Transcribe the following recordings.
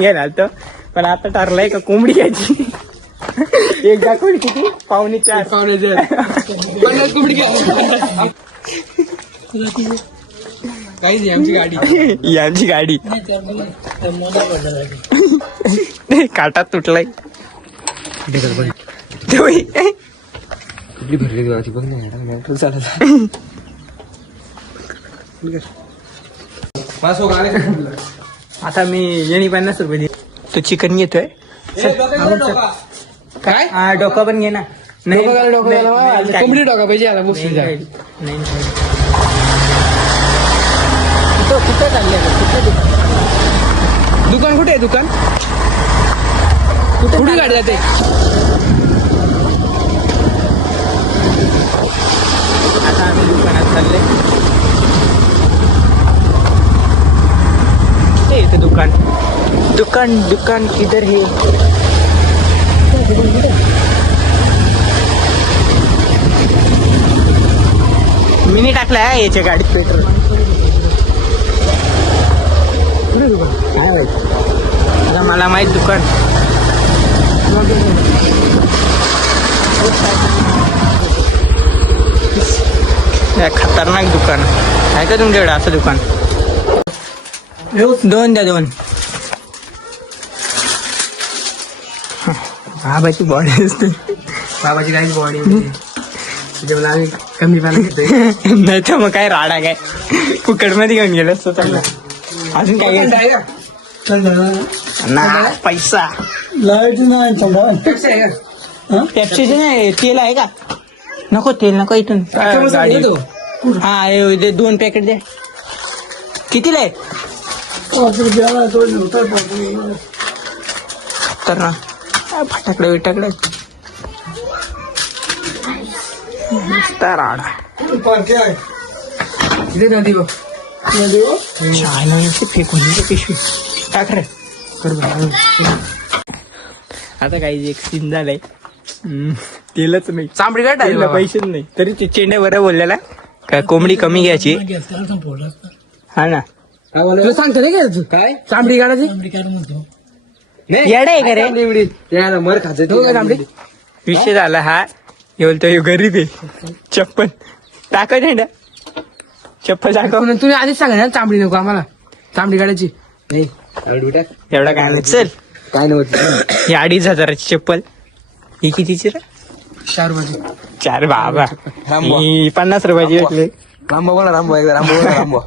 घ्यायला आलतो, पण आता ठरलंय का कोंबडी घ्यायची. एक दाखवली किती 4.5 कोंबडी घ्या. काहीच आमची गाडी, ही आमची गाडी. काटा तुटलाय. कुठली भरली गावाची बघ ना. आता मी येणी 50 रुपये तो चिकन घेतोय. काय हा डोका पण घे ना. नाही कोंबडी डोका पाहिजे आता बघ. कुठं चालले दुकान कुठे आहे? दुकान कुठे गाडी जाते? आता आम्ही दुकानात चालले. ते दुकान दुकान दुकान किधर है? मिनी टाकलाय याच्या गाडीत पेट्रोल. आता मला माहित दुकान. खतरनाक दुकान आहे का तुमच्याकडे असं दुकान? 2 द्या 2. बाबाची बॉडी असते. बाबाची काहीच बॉडी आम्ही कमी पाला घेतोय. नाही तर मग काय राडा काय फुकट मध्ये घेऊन गेलं असतं त्यांना. अजून काय ना पैसा पेप्सीचे नाही. तेल आहे का? नको तेल नको इथून. हा 2 पॅकेट द्या. कितीला आहे? खतरनाक फटाकडे विटाकडे राडा. फेकून पिशवी टाक रे. आता काही एक सीन झालंय. तेलच नाही. चांबडी काय टाकली पैसेच नाही तरी ते चेंड्या बरं बोललेला का कोंबडी कमी घ्यायची. हा ना तुला सांगतो नाही का तू काय चांबडी काढायची? येडा आहे का रे? मर खायचं चांबडी. विषय झाला हा. बोलतो गरीब आहे. चप्पल टाकायचं आहे ना. चप्पल टाकव. तुम्ही आधीच सांगा ना चांबडी नको आम्हाला. चांबडी काढायची नाही. एवढा काय नाही. चल काय नव्हतं. ही 2,500ची चप्पल. ही कितीची रे? 4 रुपयाची. 4 बाबा. ही 50 रुपयाची भेटली. रामबो बोला रामबो एकदा रामबो बोला रामबो.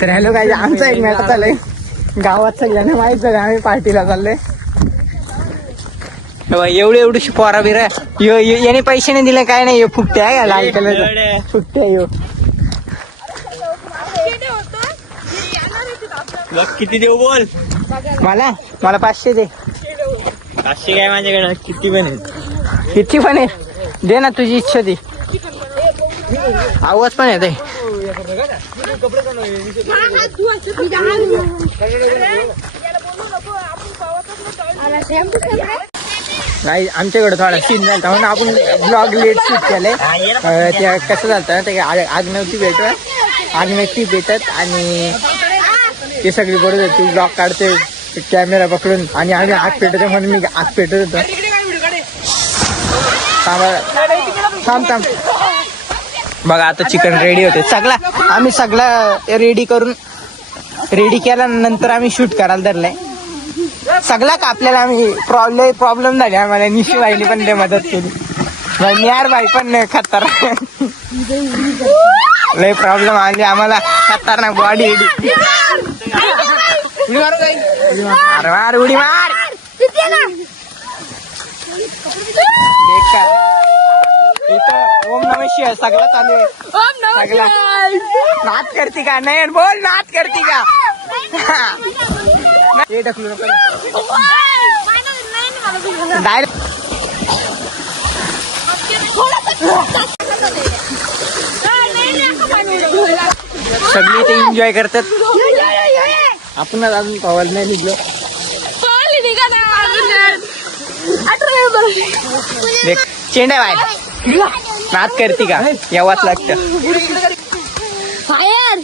तर हॅलो काय आमचा एक मॅटर चालय गावात. सगळ्यांना माहित झालं आम्ही पार्टीला चाललोय. एवढी पोरा बिरा याने पैसे नाही दिले काय नाही. फुकटे आहे का लाल कलर फुकटे आहे. किती देऊ बोल? मला 500 दे. 500 काय माझ्याकडे किती पण आहे. दे ना तुझी इच्छा दे. आवाज पण येते. नाही आमच्याकडे थोडा सीन झाला म्हणून आपण ब्लॉग लेट शूट केलंय. त्या कसं झालं ते आग नव्हती भेटत आणि ते सगळी बरोबर होती. ब्लॉग काढते कॅमेरा पकडून आणि आम्ही आग पेटवतो म्हणून मी आग पेटत होतो. थांब बघा आता चिकन रेडी होते. आम्ही सगळा रेडी केल्यानंतर आम्ही शूट करायला धरलाय. सगळा का आपल्याला आम्ही प्रॉब्लेम झाले आम्हाला. निशी बाईने पण मदत केली. यार बाई पण खतरनाक लय प्रॉब्लेम आले आम्हाला. खतरनाक बॉडी मार उडी मार. ओम नमः शिवाय सगळं चालू आहे. सगळा नाच करती का? नाही बोल नाच करती का? हे ढकलू नको डायरेक्ट. सगळी ते एन्जॉय करतात. आपणच अजून पावायला नाही निघलो. चेंडा बाय नाच करती का? यावाच लागतं.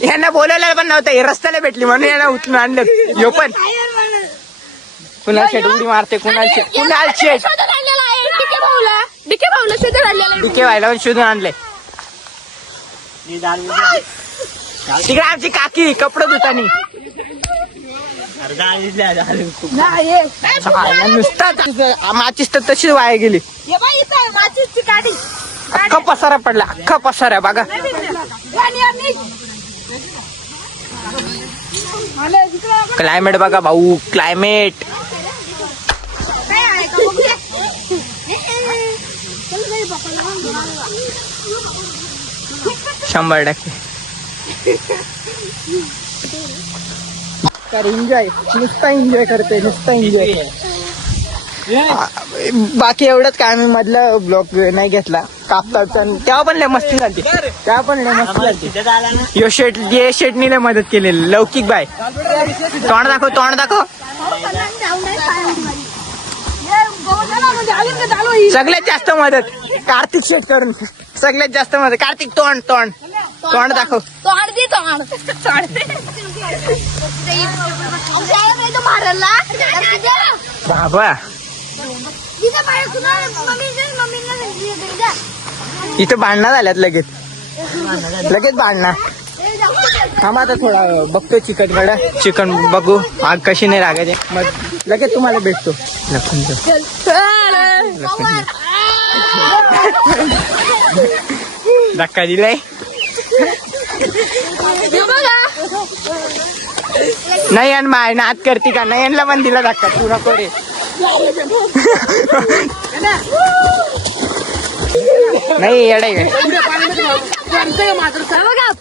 यांना बोलायला पण नव्हतं, हे रस्त्याला भेटली म्हणून यांना उचलून आणलं. यो पण कुणाल शेट उडी मारते, कुणाल शेट डिके व्हायला पण शोधून आणले. तिकडे आमची काकी कपडे धुतानी नुसता माचीस तर तशीच वाया गेली. अख्खा पसारा पडला, अख्खा पसारा बघा. क्लायमेट बघा भाऊ, क्लायमेट. 100%. तर एन्जॉय, नुसता एन्जॉय करते, नुसता एन्जॉय. बाकी एवढंच काय, मी मधला ब्लॉग नाही घेतला कापताचा, तेव्हा पण लय मस्ती झाली, तेव्हा पण लय मस्ती झाली. यो शेट, ये शेटनी लय मदत केलेली. लौकिक बाय, तोंड दाखव, तोंड दाखव. सगळ्यात जास्त मदत कार्तिक शेट करून, सगळ्यात जास्त मदत कार्तिक. तोंड तोंड तोंड दाखव. बाबा इथं भांडणं झाल्यात, लगेच लगेच भांडणं. थांबा आता थोडा बघतो चिकन कडे, चिकन बघू आग कशी नाही लागायचे, मग लगेच तुम्हाला भेटतो. धक्का दिलाय. नयन माय नाद करते का, नयनला पण दिला धक्का, तू नको रे. नाही येडाय काय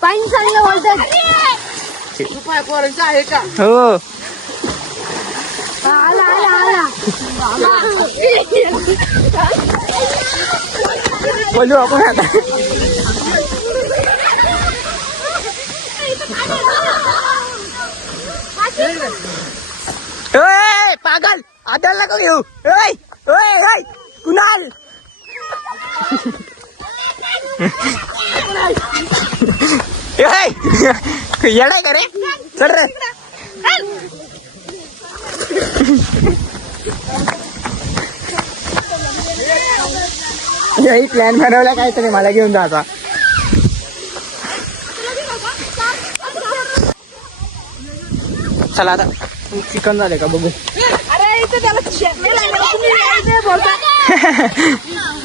पाणी चांगलं बोलतात. हो. बोलू आपण आता. ओय पागल, आदल नको येऊ. ओय ओय ओय कुणाल. येडाय का रे, चल रे. यही प्लॅन बनवला काहीतरी मला घेऊन जायचा. चला आता चिकन झाले का बघू.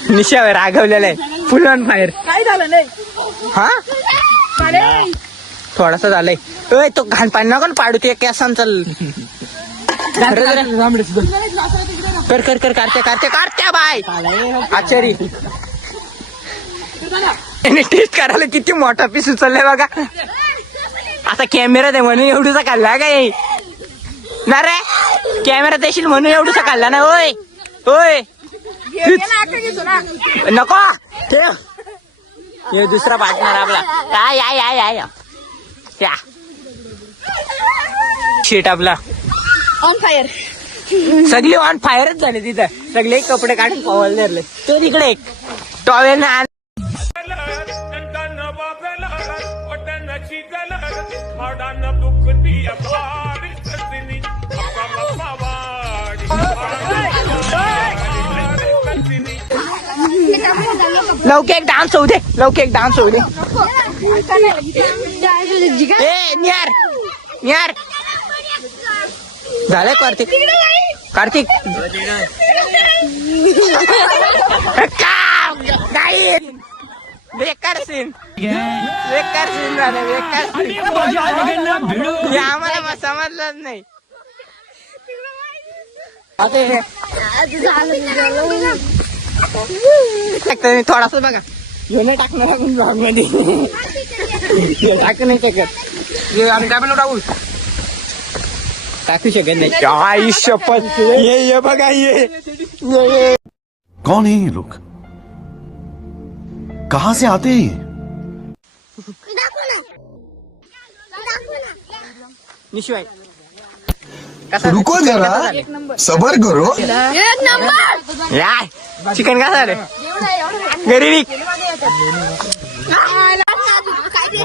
निशावर रागवलेलं आहे, फुल ऑन फायर. काय झालं नाही हा, थोडासा झालंय. ओय तो घाण पाणी नको पाडू, ते कॅसान चाल. कर कर कर, काढते काढते काढत्या बाय आचारी. टेस्ट करायला किती मोठा पीस उचललाय बघा. आता कॅमेरा दे म्हणून एवढूसा खाल्ला काय ना रे, कॅमेरा देशील म्हणून एवढूसा खाल्ला ना. होय होय नको ठेव. हे दुसरा पार्टनर आपला काय या शेट आपला ऑन फायर. सगळी ऑन फायरच झाले तिथं, सगळे कपडे काढून पवायला धरले. तो तिकडे एक टॉवेल ना लवकर एक डान्स होऊ दे, लवकर एक डान्स होऊ दे. ए नियार नियार झालंय. कार्तिक कार्तिक काय बेकार सीन, बेकार सीन झालं, बेकार सीन. आम्हाला समजलंच नाही. थोडासा बघा, नाही टाकणार ब्लॉग मध्ये, टाकू नाही शकत. आम्ही काय बनवू राहू, टाकू शकत नाही. आई शपथ, ये बघा ये. कौन है ये लोग, कहाँ से आते हैं? निशिवाय रुको जरा, सबर करो. एक नंबर. याय चिकन का झालं घरी.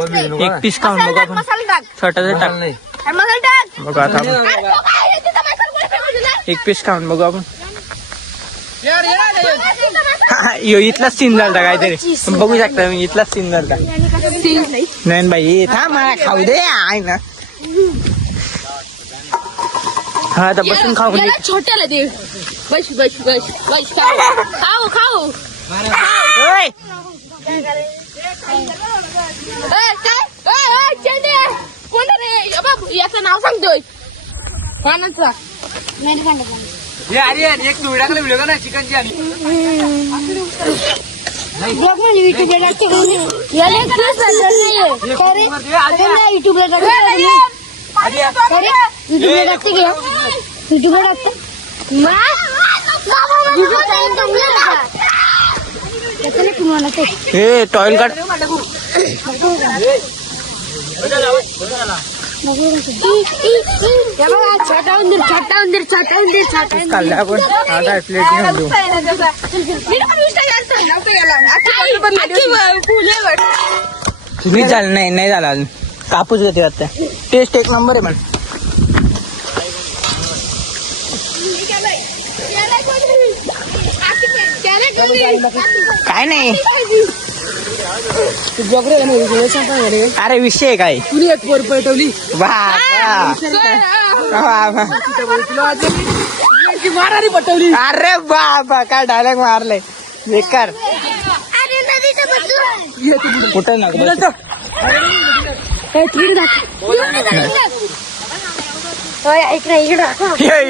एक पीस खाऊन बघू आपण. मसाला टाक छोटासा टाक. मसाला टाक. बघू आता आपण अरे तो काय आहे? तिथं मसाला कोणी फेकून दिला? एक पीस खाऊन बघू आपण. हा, यो इथलाच सीन झालता काहीतरी बघू शकता तुम्ही. इथलाच सीन झालता. नाही बाई थांब मला खाऊ दे आहे ना. हा आता बसून खाऊ दे. याला छोट्याला दे. बस बस बस बस खाऊ खाऊ खाऊ. ओय, काय चेंडे कोण रे? बाबा याचं नाव सांगतोय कोणाचं? नाही सांगत. एक व्हिडिओ व्हिडिओ ना चिकनची आणि हे टॉयल काढ. छोटा उंदीर छोटा उंदीर छोटा उंदीर छोटा उंदीर. खाल्लं आपण आता प्लेट घेऊन देऊ. मी झालं नाही नाही झालं अजून. कापूस घेते आता. टेस्ट एक नंबर आहे पण. काय नाही. अरे विषय काय. एक पोर पळवली वा मारारी पटवली. अरे बाबा काय डायलॉग मारलाय बेकार. कुठं ना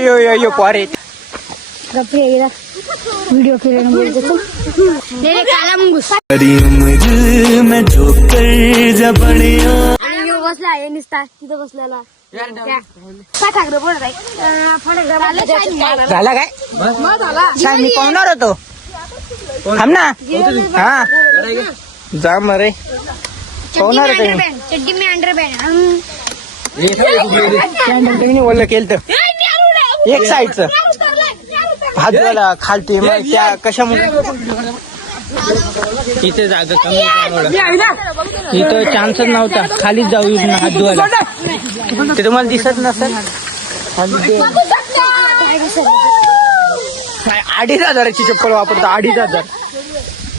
यो यो यो पोरे. व्हिडिओ केला काला मुंगूस बसला आहे निसता तिथं बसलेला. झाला काय सांग. मी पाहणार होतो. थांब ना. हा जा मरे पाहणार होतो मी. चड्डी मी अंडरबॅन बोललं केलं तर एक साईडचं हात धुवायला खालती. मग त्या कशामुळे इथे जागा कमी त्यामुळं इथं चान्सच नव्हता. खालीच जाऊ हात धुवायला. ते तुम्हाला दिसत नसेल. 2,500 चप्पल वापरतो. 2,500.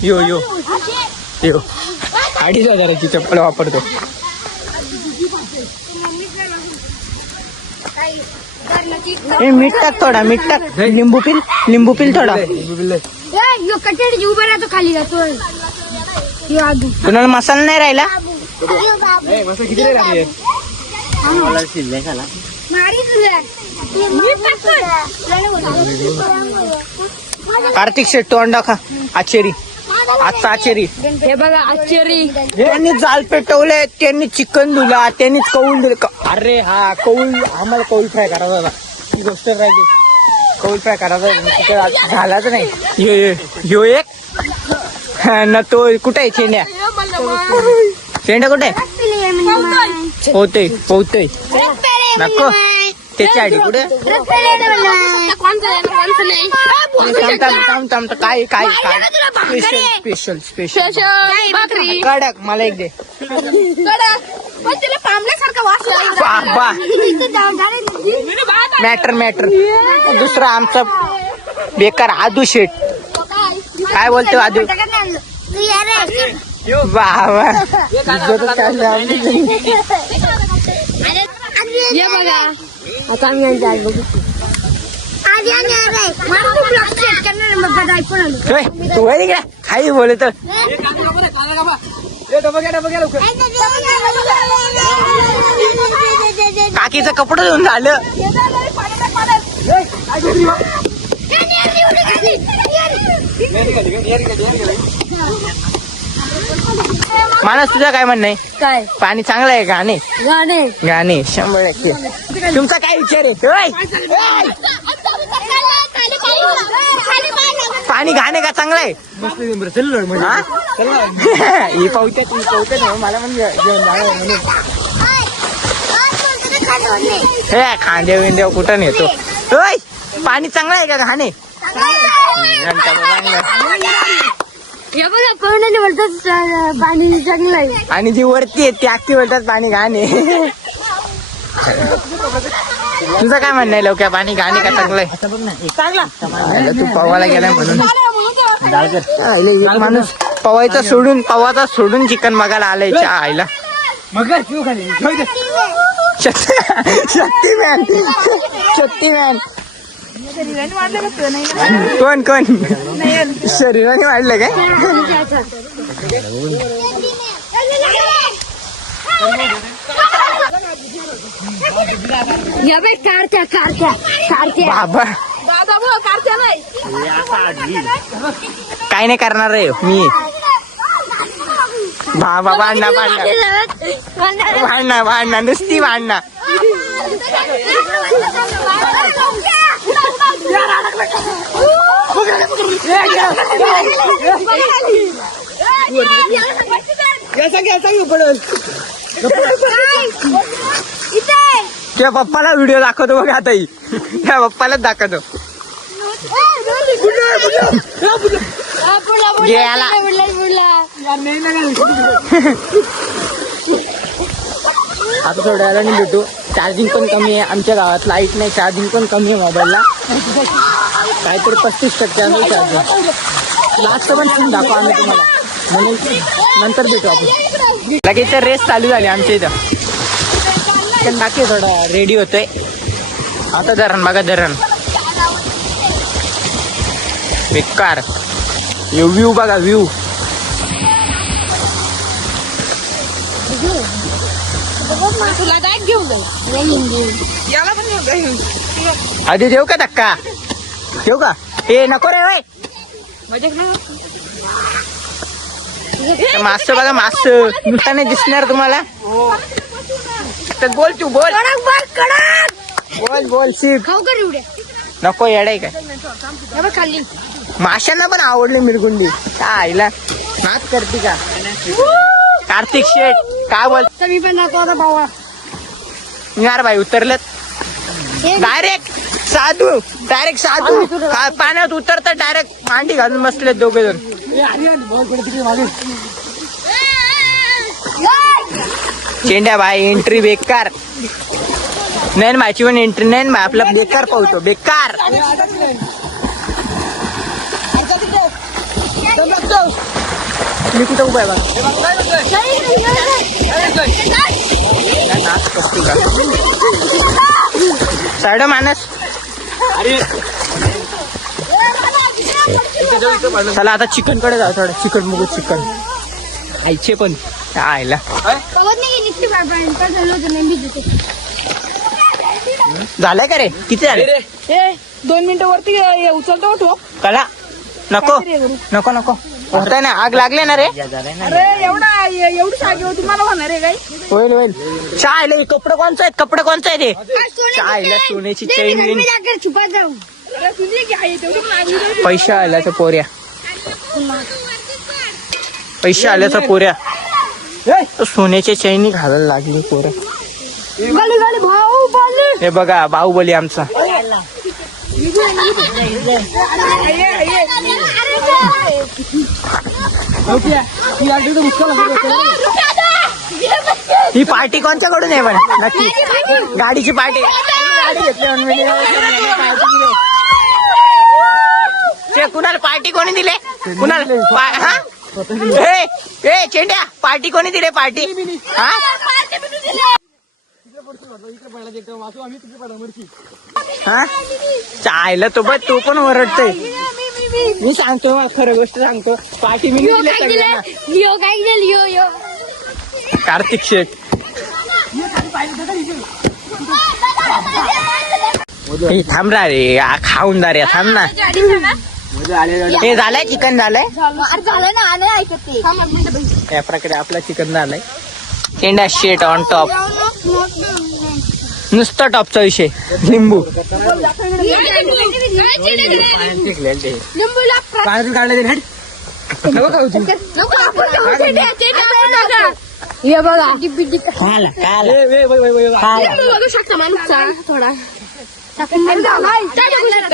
यो यो यो 2,500 चप्पल वापरतो. हे मीठ टाक थोडा. मीठ टाक. लिंबू पिल थोडा. कटेड उभा राहतो खाली जातो. कुणाला मसाला नाही राहिला. कार्तिक शेट तोंड दाखा. आचेरी आजचा आचेरी. हे बघा आश्चर्य. त्यांनी जाल पेटवले. त्यांनी चिकन धुला. त्यांनीच कौल दिलं. अरे हा कौल आम्हाला कौल फ्राय करायचा होता. ही गोष्ट राहिली. कौल फ्राय करायचा झालाच नाही. ह्यो एक ना तो कुठे आहे चेंड्या. चेंड्या कुठे होते पोहतोय नको त्याच्या आधी कुठे. काय काय काय स्पेशल कडक. मला एक दे. बाबा मॅटर दुसरा आमचा बेकार आदू शेट. काय बोलतो आदू. बाबा ये बघा आता आम्ही यांच्या आज बघू. तू आहे का काही बोलत. काकीचं कपडं घेऊन झालं. मानस तुझं काय म्हणणं आहे. काय पाणी चांगलं आहे. गाणे गाणे गाणे 100%. तुमचा काय विचार आहे. पाणी घाणे का चांगलं आहे. ही पावत्यात ना मला म्हणजे जेवण झालं म्हणून. हे खांद्या विंद्या कुठं नेतो. पाणी चांगलं आहे का घाणे. हे बघा कोणाला बोलतात पाणी चांगलं आहे. आणि जी वरती आहे ती अख्खी बोलतात पाणी घाण आहे. तुझं काय म्हणणं आहे लवकर, पाणी घाण आहे का चांगलंय? तू पवायला गेलाय म्हणून एक माणूस पवायचा सोडून चिकन बघायला आलाय च्या आईला. शक्तिमॅन कोण शरीराने वाढलं काय? या बाई कारच्या बाबा दादा बघ कारच्या नाही काय नाही करणार आहे मी. बाबा भांडणा नुसती भांडणा. त्या पप्पाला व्हिडिओ दाखवतो बघ आता. त्या पप्पालाच दाखवतो. गेला आता थोड्या वेळाने भेटू. चार्जिंग पण कमी आहे आमच्या गावात, लाईट नाही, चार्जिंग पण कमी आहे मोबाईलला. काहीतरी 35% आहे चार्जिंग. लास्ट पण सीन दाखवा आम्ही तुम्हाला, म्हणून नंतर भेटू आपण. लगेच रेस चालू झाली आमच्या इथं. पण बाकी थोडा रेडी होतोय आता. धरण बघा, धरण बेकार. व्ह्यू बघा, व्ह्यू. तुला बॅग घेऊन याला पण घेऊन आधी देऊ का धक्का? देऊ का? हे नको रे वय. मास्क बघा, मास्क नुसता नाही दिसणार तुम्हाला. तर बोल तू, बोल बोल शिव. खाऊ कर एवढे नको येडाय काय? खाल्ली. माशांना पण आवडली मिरगुंडी. आईला नाच करते का? कार्तिक शेठ काय बोल? मी पण नको आता भावा. यार भाई उतरलेत डायरेक्ट साधू. पाण्यात उतरतात डायरेक्ट मांडी घालून बसलेत दोघे जण. चेंड्या भाई एंट्री बेकार. नैन भाईची पण एंट्री. नैन भाई आपला बेकार पाहतो, बेकार. मी कुठं उभा आहे बघा. साडा मानस. चला आता चिकन कडे जाऊ. थोडं चिकन बघू. चिकन आईचे पण आईला झालंय का रे? किती झाले? 2 मिनिटं वरती उचलतो तो. कला नको नको नको होत ना. आग लागले ना रे. अरे एवढी सागी होती मला होणार आहे काय? होईल होईल. चायला कपडे कोणचं आहेत? कपडे कोणचं आहे ते? चायला सोन्याची चैन. पैसा आल्याच्या पोऱ्या. पैसा आल्याच्या पोऱ्या. सोन्याच्या चैनी घालायला लागली पोऱ्या. हे बघा बाहुबली आमचा. ही पार्टी कोणच्याकडून आहे पण नक्की? गाडीची पार्टी. गाडी घेतली कुणाला पार्टी कोणी दिले? कुणाला? ए चेंड्या पार्टी कोणी दिले? पार्टी हा चायला तो बघ, तो पण ओरडतोय. मी सांगतो खरं गोष्ट सांगतो. पार्टी मी दिली सगळ्यांना. कार्तिक शेठ. थांब रे, खाऊन जा रे, थांब ना. हे झालंय चिकन झालंय. या प्रकारे आपला चिकन झालंय. चेंडा शेट ऑन टॉप. नुसता टॉपचा विषय. लिंबू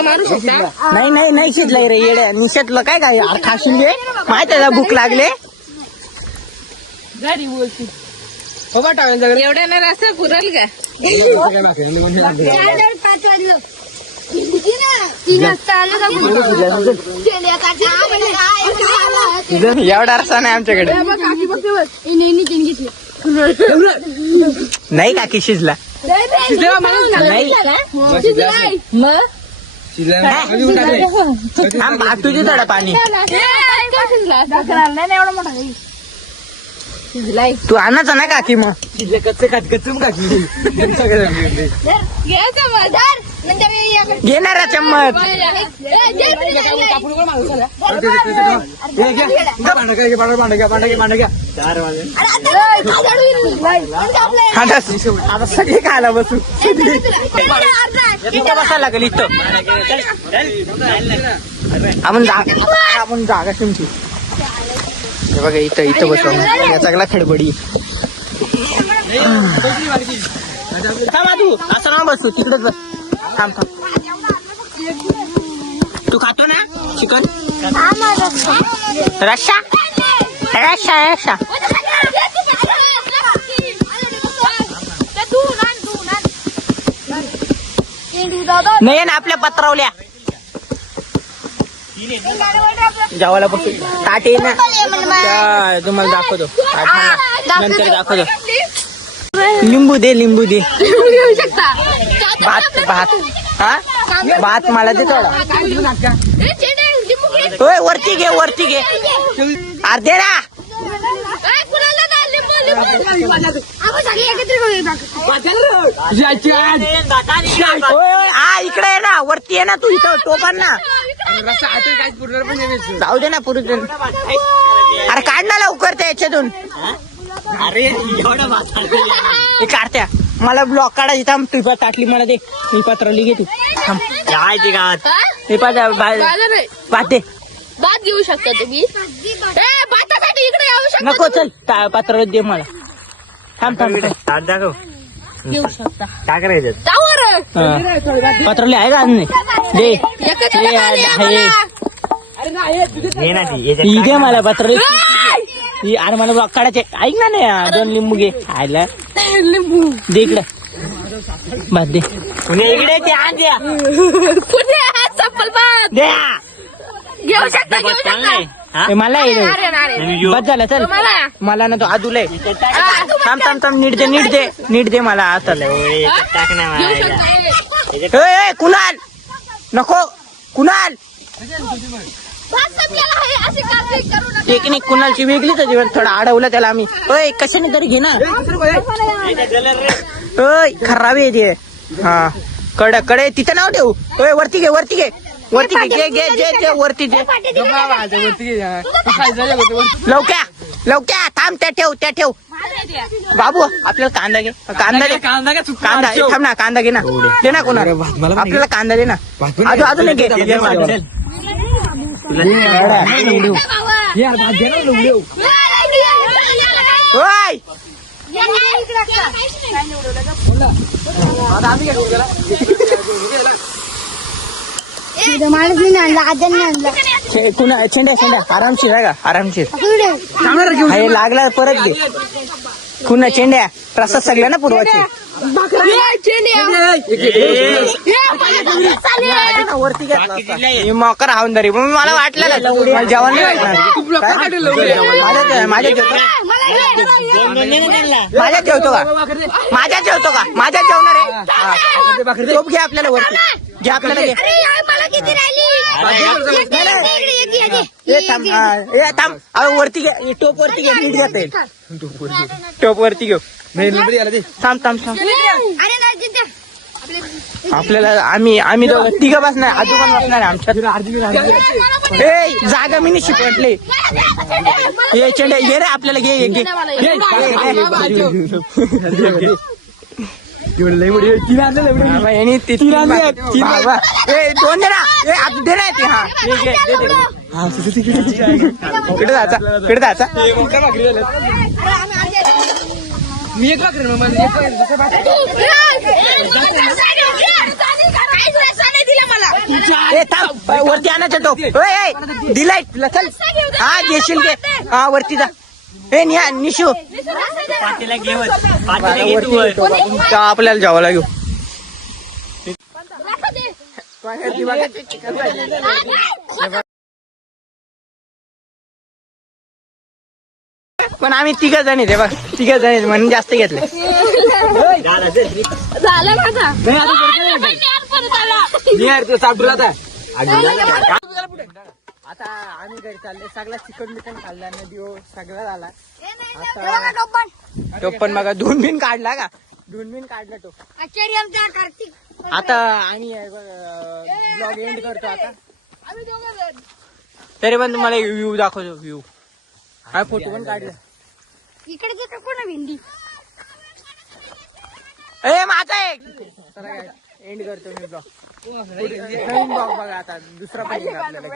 मारू शकता. नाही नाही नाही शिजलंय रे येड्या निषेधलं काय काय यार खाशील घे माहिती आहे भूक लागले घरी बोलती हो बा टावेल सगळं. एवढ्या ना रस्ता पुरल का? एवढा रसा नाही आमच्याकडे नाही काकी शिजला नाही तुझी तडा पाणी तू आणायचा ना काकी मग कच्चे कच्चून काकी घेणारा चम्मच आता सगळे खायला बसू इथं बसायला लागेल इथं आपण जागा तुमची हे बघा इथं इथं बसू या चांगला खडबडी थांबा तू असं ना बसू तिकडेच बस थांब थांब तू खातो ना चिकन रस्सा रस्सा रस्सा नाही ना आपल्या पत्रावल्या जेवायला बघतो ताट ये ना तुम्हाला दाखवतो नंतर दाखवतो लिंबू दे घेऊ शकता. भात भात हा भात मला दे थोडा होय वरती घे अर्धे ना हा इकडे आहे ना वरती आहे ना तू इथं टोपण ना जाऊ दे ना पुरुष अरे काढ ना लवकर त्या याच्यातून अरे हे काढत्या मला ब्लॉक काढायची थांब तू ताटली मला दे मी पत्रली घे तू हे भात दे भात घेऊ शकता तुम्ही भातासाठी इकडे येऊ शकता. नको चल पात्र दे मला थांब दाखव घेऊ शकता. काय करायचं पत्रले आहे का नाही दे ही दे मला पत्र अरे मला ब्लॉक काढायचे ऐक ना नाही दोन लिंबू घे खायला लिंबू दे इकडे भात दे इकडे ते आण द्या कुठे चप्पल भात द्या घेऊ शकता मला बस झालं चल मला ना तो आदुले थांब नीट दे मला आता कुणाल नको कुणाल टेक्निक कुणालची वेगळीच आहे थोडा अडवलं त्याला आम्ही ओय कशाने तरी घे ना ओय खराब आहे ते हा कडे तिथं नाव ठेवू ओय वरती घे घे वरती घे लवक्या थांब त्या ठेव बाबू आपल्याला कांदा घे कांदा थांब ना कांदा घे ना दे ना कोणा आपल्याला कांदा दे ना अजून घे ओय चेंड्या आरामशीर आहे का आरामशीर लागला परत घे कुणा चेंड्या प्रसाद सगळ्या ना पूर्वाची वरती मकर हावंदारी पण मला वाटलं जेवण नाही माझ्यात जेवतो का माझ्यात जेवणार आहे टोप घे आपल्याला वरती घे आपल्याला घे थांब वरती घे टोप वरती घे नीट जाता येईल टोप वरती घेऊ थांब आपल्याला आम्ही तिघं बसणार आजोबा बसणार आमच्या जागा मी निश्चित म्हटले हे चेंडे घे रे आपल्याला घे दोन दे ना दे ना ती हा कडे जायचा मी एक वरती आणायचा तो दिलाय तुला चल हा देशील घे हा वरती जा हे निशू आपल्याला जेवायला घेऊ पण आम्ही 3 जण येते बघ 3 जण म्हणून जास्त घेतले झालं माझा आता आम्ही घरी चालले सगळा चिकन बिकन खाल्ला नदी सगळा झाला आता तो पण बघा 2 बिन काढला का 2 बिन काढला तो आता आम्ही ब्लॉग एंड करतो आता तरी पण तुम्हाला व्ह्यू दाखवतो व्ह्यू हा फोटो पण काढला इकडे घेतो कोणा भेंडी ए माझा एक चला काय एंड करतो मी ब्लॉग नवीन ब्लॉग बघा आता दुसरा पण येईल आपल्याला